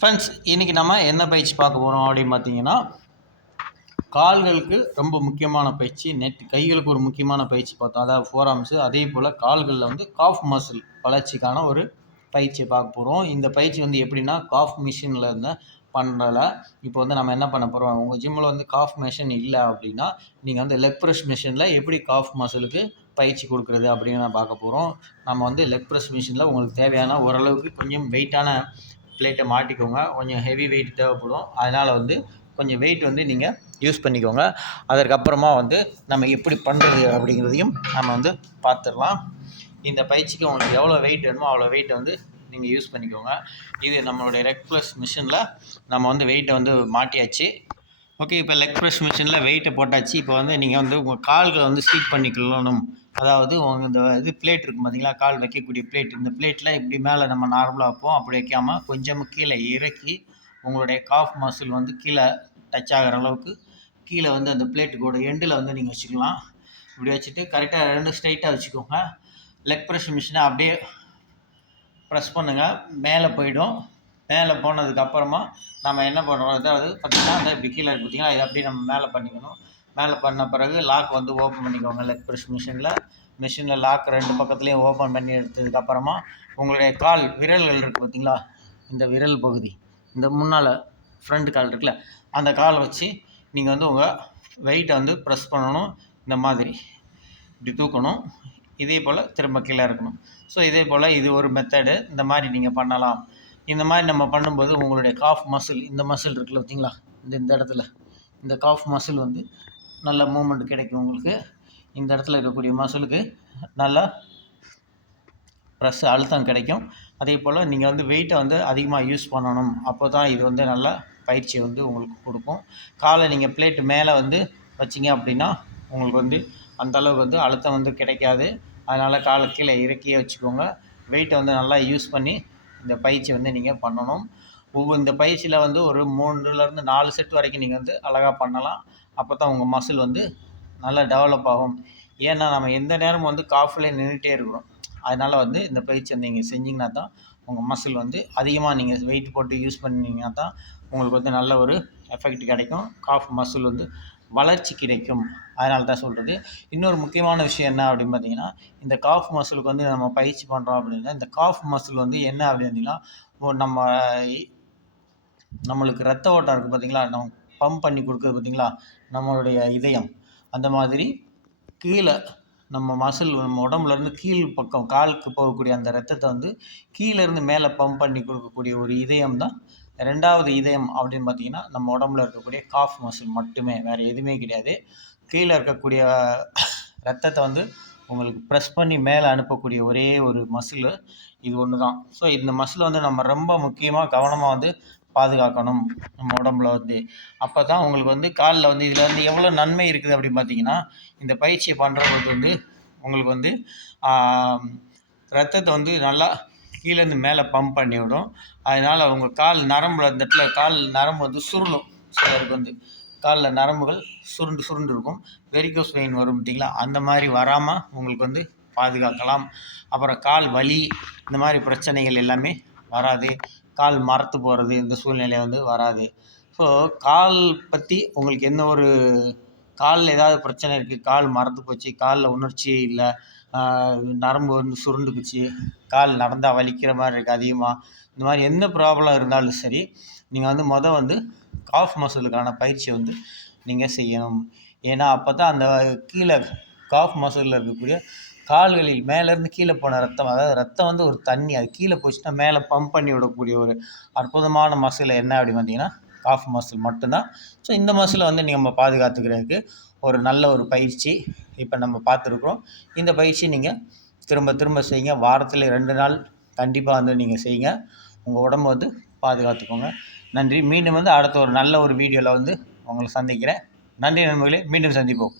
Friends, இன்றைக்கி நம்ம என்ன பயிற்சி பார்க்க போகிறோம் அப்படின்னு பார்த்தீங்கன்னா, கால்களுக்கு ரொம்ப முக்கியமான பயிற்சி. கைகளுக்கு ஒரு முக்கியமான பயிற்சி பார்த்தோம், அதாவது ஃபோர் ஆர்ம்ஸு. அதே போல் கால்களில் வந்து காஃப் மசில் வளர்ச்சிக்கான ஒரு பயிற்சியை பார்க்க போகிறோம். இந்த பயிற்சி வந்து எப்படின்னா, காஃப் மிஷினில் இருந்து பண்ணலை. இப்போ வந்து நம்ம என்ன பண்ண போகிறோம், உங்கள் ஜிம்மில் வந்து காஃப் மிஷின் இல்லை அப்படின்னா, நீங்கள் வந்து லெக் ப்ரெஸ் மிஷினில் எப்படி காஃப் மசிலுக்கு பயிற்சி கொடுக்குறது அப்படின்னு நான் பார்க்க போகிறோம். நம்ம வந்து லெக் ப்ரெஸ் மிஷினில் உங்களுக்கு தேவையான ஓரளவுக்கு கொஞ்சம் வெயிட்டான பிளேட்டை மாட்டிக்கோங்க. கொஞ்சம் ஹெவி வெயிட் தேவைப்படும். அதனால் வந்து கொஞ்சம் வெயிட் வந்து நீங்கள் யூஸ் பண்ணிக்கோங்க. அதற்கப்புறமா வந்து நம்ம எப்படி பண்ணுறது அப்படிங்கிறதையும் நம்ம வந்து பார்த்துடலாம். இந்த பயிற்சிக்கு உங்களுக்கு எவ்வளோ வெயிட் வேணுமோ அவ்வளோ வெயிட்டை வந்து நீங்கள் யூஸ் பண்ணிக்கோங்க. இது நம்மளுடைய லெக் ப்ரெஸ் மிஷினில் நம்ம வந்து வெயிட்டை வந்து மாட்டியாச்சு. ஓகே, இப்போ லெக் ப்ரெஸ் மிஷினில் வெயிட்டை போட்டாச்சு. இப்போ வந்து நீங்கள் வந்து உங்கள் கால்களை வந்து ஸ்ட்ரீட் பண்ணிக்கொள்ளணும். அதாவது இந்த இது பிளேட் இருக்கும் பார்த்தீங்களா, கால் வைக்கக்கூடிய பிளேட். இந்த பிளேட்டில் இப்படி மேலே நம்ம நார்மலாக வைப்போம். அப்படி வைக்காமல் கொஞ்சம் கீழே இறக்கி உங்களுடைய காஃப் மசில் வந்து கீழே டச் ஆகிற அளவுக்கு கீழே வந்து அந்த பிளேட்டுக்கோட எண்டில் வந்து நீங்கள் வச்சுக்கலாம். இப்படி வச்சுட்டு கரெக்டாக ரெண்டு ஸ்ட்ரைட்டாக வச்சுக்கோங்க. லெக் ப்ரெஸ் மிஷினை அப்படியே ப்ரெஸ் பண்ணுங்கள், மேலே போயிடும். மேலே போனதுக்கப்புறமா நம்ம என்ன பண்ணுறோம், அதாவது பார்த்திங்கன்னா அந்த இப்படி கீழே இருக்கு பார்த்திங்களா, இதை அப்படியே நம்ம மேலே பண்ணிக்கணும். மேலே பண்ண பிறகு லாக் வந்து ஓப்பன் பண்ணிக்கோங்க. லெக் ப்ரெஸ் மிஷினில் லாக் ரெண்டு பக்கத்துலேயும் ஓப்பன் பண்ணி எடுத்ததுக்கப்புறமா உங்களுடைய கால் விரல்கள் இருக்குது பார்த்திங்களா, இந்த விரல் பகுதி, இந்த முன்னால் ஃப்ரண்ட் கால் இருக்குல்ல, அந்த கால் வச்சு நீங்கள் வந்து உங்கள் வெயிட்டை வந்து ப்ரெஸ் பண்ணணும். இந்த மாதிரி இப்படி தூக்கணும். இதே போல் திரும்ப கீழே இருக்கணும். ஸோ இதே போல் இது ஒரு மெத்தடு. இந்த மாதிரி நீங்கள் பண்ணலாம். இந்த மாதிரி நம்ம பண்ணும்போது உங்களுடைய காஃப் மசில், இந்த மசில் இருக்குல்ல பார்த்தீங்களா, இந்த இடத்துல இந்த காஃப் மசில் வந்து நல்ல மூமெண்ட் கிடைக்கும் உங்களுக்கு. இந்த இடத்துல இருக்கக்கூடிய மசிலுக்கு நல்லா ப்ரெஸ் அழுத்தம் கிடைக்கும். அதே போல் நீங்கள் வந்து வெயிட்டை வந்து அதிகமாக யூஸ் பண்ணணும். அப்போ தான் இது வந்து நல்ல பயிற்சியை வந்து உங்களுக்கு கொடுக்கும். காலை நீங்கள் பிளேட்டு மேலே வந்து வச்சிங்க அப்படின்னா உங்களுக்கு வந்து அந்தளவுக்கு வந்து அழுத்தம் வந்து கிடைக்காது. அதனால் காலை கீழே இறக்கியே வச்சுக்கோங்க. வெயிட்டை வந்து நல்லா யூஸ் பண்ணி இந்த பயிற்சி வந்து நீங்கள் பண்ணணும். இந்த பயிற்சியில் வந்து ஒரு 3லேருந்து 4 செட் வரைக்கும் நீங்கள் வந்து அழகாக பண்ணலாம். அப்போ தான் உங்கள் மசில் வந்து நல்லா டெவலப் ஆகும். ஏன்னா நம்ம எந்த நேரமும் வந்து காஃப்லேயே நின்றுட்டே இருக்கிறோம். அதனால் வந்து இந்த பயிற்சியை நீங்கள் செஞ்சிங்கன்னா தான் உங்கள் மசில் வந்து அதிகமாக நீங்கள் வெயிட் போட்டு யூஸ் பண்ணிங்கன்னா தான் உங்களுக்கு வந்து நல்ல ஒரு எஃபெக்ட் கிடைக்கும். காஃப் மசில் வந்து வளர்ச்சி கிடைக்கும். அதனால தான் சொல்கிறது. இன்னொரு முக்கியமான விஷயம் என்ன அப்படின்னு பார்த்தீங்கன்னா, இந்த காஃப் மசிலுக்கு வந்து நம்ம பயிற்சி பண்ணுறோம் அப்படின்னா, இந்த காஃப் மசில் வந்து என்ன அப்படின்னா, நம்மளுக்கு ரத்த ஓட்டம் இருக்குது பார்த்தீங்களா, நம்ம பம்ப் பண்ணி கொடுக்குறது பார்த்தீங்களா, நம்மளுடைய இதயம். அந்த மாதிரி கீழே நம்ம மசில், நம்ம உடம்புலேருந்து கீழ் பக்கம் காலுக்கு போகக்கூடிய அந்த ரத்தத்தை வந்து கீழேருந்து மேலே பம்ப் பண்ணி கொடுக்கக்கூடிய ஒரு இதயம் தான் 2வது இதயம் அப்படின்னு பார்த்தீங்கன்னா, நம்ம உடம்புல இருக்கக்கூடிய காஃப் மசில் மட்டுமே, வேறு எதுவுமே கிடையாது. கீழே இருக்கக்கூடிய ரத்தத்தை வந்து உங்களுக்கு ப்ரெஸ் பண்ணி மேலே அனுப்பக்கூடிய ஒரே ஒரு மசில் இது ஒன்று தான். ஸோ இந்த மசிலை வந்து நம்ம ரொம்ப முக்கியமாக கவனமாக வந்து பாதுகாக்கணும் நம்ம உடம்புல வந்து. அப்போ தான் உங்களுக்கு வந்து காலில் வந்து இதில் வந்து எவ்வளோ நன்மை இருக்குது அப்படின்னு பார்த்தீங்கன்னா, இந்த பயிற்சியை பண்ணுறவங்களுக்கு வந்து உங்களுக்கு வந்து ரத்தத்தை வந்து நல்லா கீழேருந்து மேலே பம்ப் பண்ணி விடும். அதனால் அவங்க கால் நரம்பில் அந்த இடத்துல கால் நரம்பு வந்து சுருளும். சிலருக்கு வந்து காலில் நரம்புகள் சுருண்டு இருக்கும். வெரிகோஸ் வெயின் வரும் பார்த்திங்களா, அந்த மாதிரி வராமல் உங்களுக்கு வந்து பாதுகாக்கலாம். அப்புறம் கால் வலி, இந்த மாதிரி பிரச்சனைகள் எல்லாமே வராது. கால் மரத்து போகிறது, இந்த சூழ்நிலை வந்து வராது. ஸோ கால் பற்றி உங்களுக்கு எந்த ஒரு காலில் ஏதாவது பிரச்சனை இருக்குது, கால் மரத்து போச்சு, காலில் உணர்ச்சியே இல்லை, நரம்பு வந்து சுருண்டுக்குச்சு, கால் நடந்தால் வலிக்கிற மாதிரி இருக்குது அதிகமாக, இந்த மாதிரி எந்த ப்ராப்ளம் இருந்தாலும் சரி, நீங்கள் வந்து வந்து காஃப் மசிலுக்கான பயிற்சியை வந்து நீங்கள் செய்யணும். ஏன்னா அப்போ தான் அந்த கீழே காஃப் மசிலில் இருக்கக்கூடிய கால்களில் மேலேருந்து கீழே போன ரத்தம், அதாவது ரத்தம் வந்து ஒரு தண்ணி, அது கீழே போச்சுன்னா மேலே பம்ப் பண்ணி விடக்கூடிய ஒரு அற்புதமான மசில் என்ன அப்படின்னு பார்த்தீங்கன்னா காஃப் மசில் மட்டும்தான். ஸோ இந்த மசிலை வந்து நம்ம பாதுகாத்துக்கிறதுக்கு ஒரு நல்ல ஒரு பயிற்சி இப்போ நம்ம பார்த்துருக்குறோம். இந்த பயிற்சி நீங்கள் திரும்ப திரும்ப செய்யுங்க. வாரத்தில் 2 நாள் கண்டிப்பாக வந்து நீங்கள் செய்யுங்க. உங்கள் உடம்பை வந்து பாதுகாத்துக்கோங்க. நன்றி. மீண்டும் வந்து அடுத்த ஒரு நல்ல ஒரு வீடியோவில் வந்து உங்களை சந்திக்கிறேன். நன்றி நண்பர்களே, மீண்டும் சந்திப்போம்.